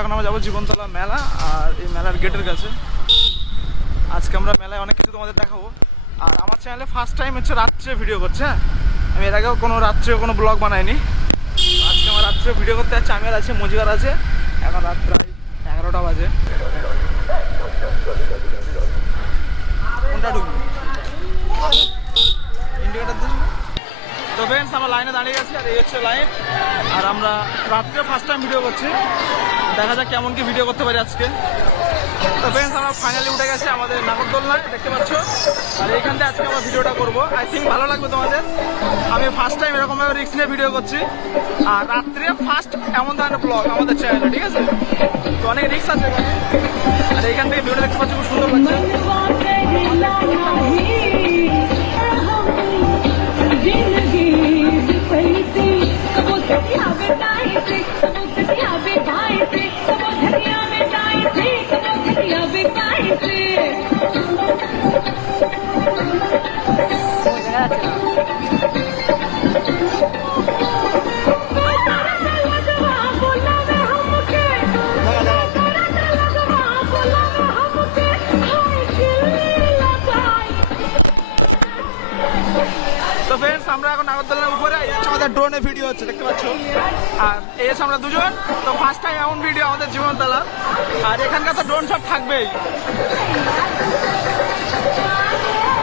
এখন আমরা যাবো জীবনতলা মেলা, আর এই মেলার গেটের কাছে আজকে আমরা মেলায় অনেক কিছু তোমাদের দেখাবো। আর আমার চ্যানেলে ফার্স্ট টাইম হচ্ছে রাত্রে ভিডিও করছে। হ্যাঁ, আমি এর আগেও কোনো রাত্রে কোনো ব্লগ বানাইনি। আজকে আমার রাত্রে ভিডিও করতে যাচ্ছে, আমি আর আছে মজিবার আছে। এখন রাত প্রায় 11টা বাজে। কোনটা ঢুকবো? ইন্ডিকেটার দিন। তো ফ্রেন্ডস আমরা লাইনে দাঁড়িয়ে আছি, আর এই হচ্ছে লাইন। আর আমরা রাত্রে ফার্স্ট টাইম ভিডিও করছি, দেখা যাক কেমন কি ভিডিও করতে পারি আজকে। তো ফ্রেন্ডস আমরা ফাইনালি উঠে গেছি আমাদের নাগরদোলনায়, দেখতে পাচ্ছ। আর এইখান থেকে আজকে আমরা ভিডিওটা করবো, আই থিঙ্ক ভালো লাগবে তোমাদের। আমি ফার্স্ট টাইম এরকমভাবে রিস্ক নিয়ে ভিডিও করছি, আর রাত্রে ফার্স্ট এমন ধরনের ব্লগ আমাদের চ্যানেলে, ঠিক আছে? তো অনেক রিস্ক আছে এখানে। আর এইখান থেকে ভিডিও দেখতে পাচ্ছি, খুব সুন্দর লাগছে। তো ফ্রেন্ডস আমরা এখন নাগরদোলনার উপরে, এই হচ্ছে আমাদের ড্রোনে ভিডিও হচ্ছে, দেখতে পাচ্ছ। আর এই হচ্ছে আমরা দুজন, তো ফার্স্ট টাইম এমন ভিডিও আমাদের জীবনতলা। আর এখানকার তো ড্রোন সব থাকবেই।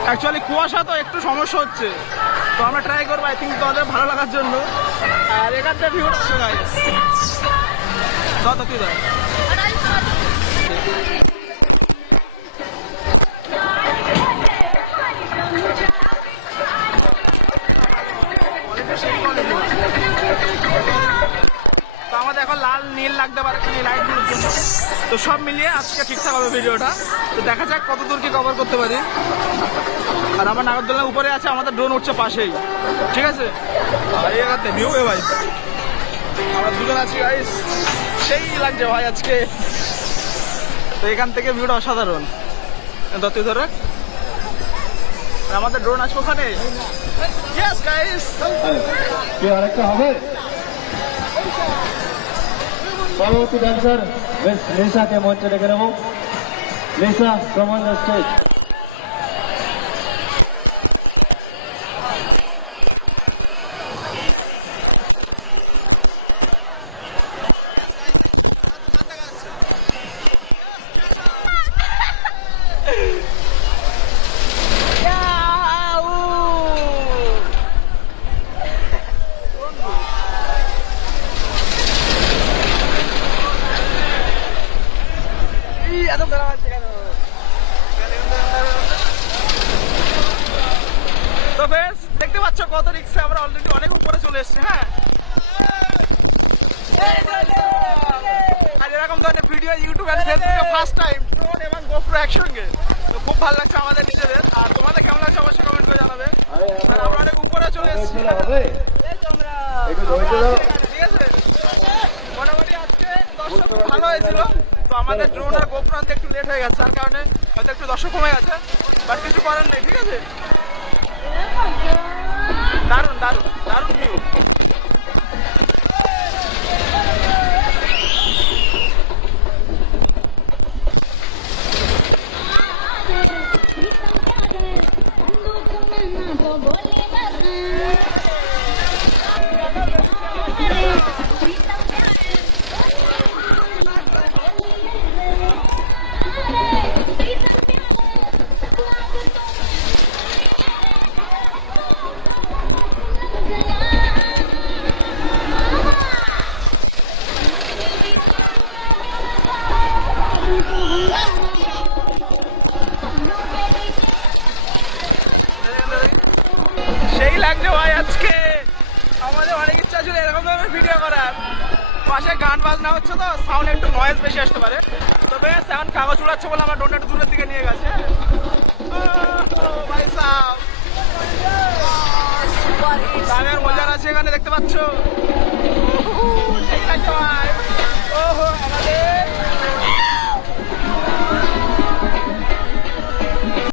অ্যাকচুয়ালি কুয়াশা তো একটু সমস্যা হচ্ছে, তো আমরা ট্রাই করবো আই থিঙ্ক তোমাদের ভালো লাগার জন্য। আর এখানকার ভিউটা হচ্ছে গাইস, কত কি দেয়। তো আমাদের এখন লাল নীল লাগতে পারে লাইটগুলোর জন্য, তো সব মিলিয়ে আজকে ঠিকঠাক হবে ভিডিওটা। তো দেখা যাক কত দূর কি কভার করতে পারি। আর আমার নাগরদোলনার উপরে আছে, আমাদের ড্রোন উঠছে পাশেই, ঠিক আছে? আর এই জায়গাতে ভিউ ভাই, আমরা দুজন আছি গাইস, সেই লাগছে ভাই আজকে। তো এখান থেকে ভিউটা অসাধারণ। দত্তি ধরে আমাদের ড্রোন আছে ওখানে। ইয়েস গাইস, কি আরেকটা হবে? পরবর্তী ডান্সার মিস লিসাকে মঞ্চে ডেকে নেব। Lisa, come on the stage. তো ফ্রেন্ডস দেখতে পাচ্ছ কত রিক্সে আমরা অলরেডি অনেক উপরে চলে এসেছি। হ্যাঁ, আর এরকম ধরনের ভিডিও ইউটিউব আর ফেসবুকে ফার্স্ট টাইম, ড্রোন এবং গোপ্রো একসঙ্গে। তো খুব ভালো লাগছে আমাদের নিজেদের। আর তোমাদের কেমন লাগছে অবশ্যই কমেন্ট করে জানাবে। আর আমরা অনেক উপরে চলে এসেছি, ঠিক আছে? মোটামুটি আজকে দর্শক খুব ভালো হয়েছিল। তো আমাদের ড্রোন আর গোপ্রো আনতে একটু লেট হয়ে গেছে, তার কারণে হয়তো একটু দর্শক কমে গেছে, বাট কিছু করার নেই, ঠিক আছে? দারুণ দারুণ দারুণ ভিউ। সেই লাগছে ভাই আজকে। আমাদের অনেক ইচ্ছা ছিল এরকম ধরনের ভিডিও করার। পাশে গান বাজনা হচ্ছে, তো সাউন্ড একটু নয়েজ বেশি আসতে পারে। তবে এখন কাগজ উড়াচ্ছে বলে আমার ড্রোনটা একটু দূরের দিকে নিয়ে গেছে। ভাই সাহেব গানের মজার আছে এখানে, দেখতে পাচ্ছ। সেই লাগছে ভাই।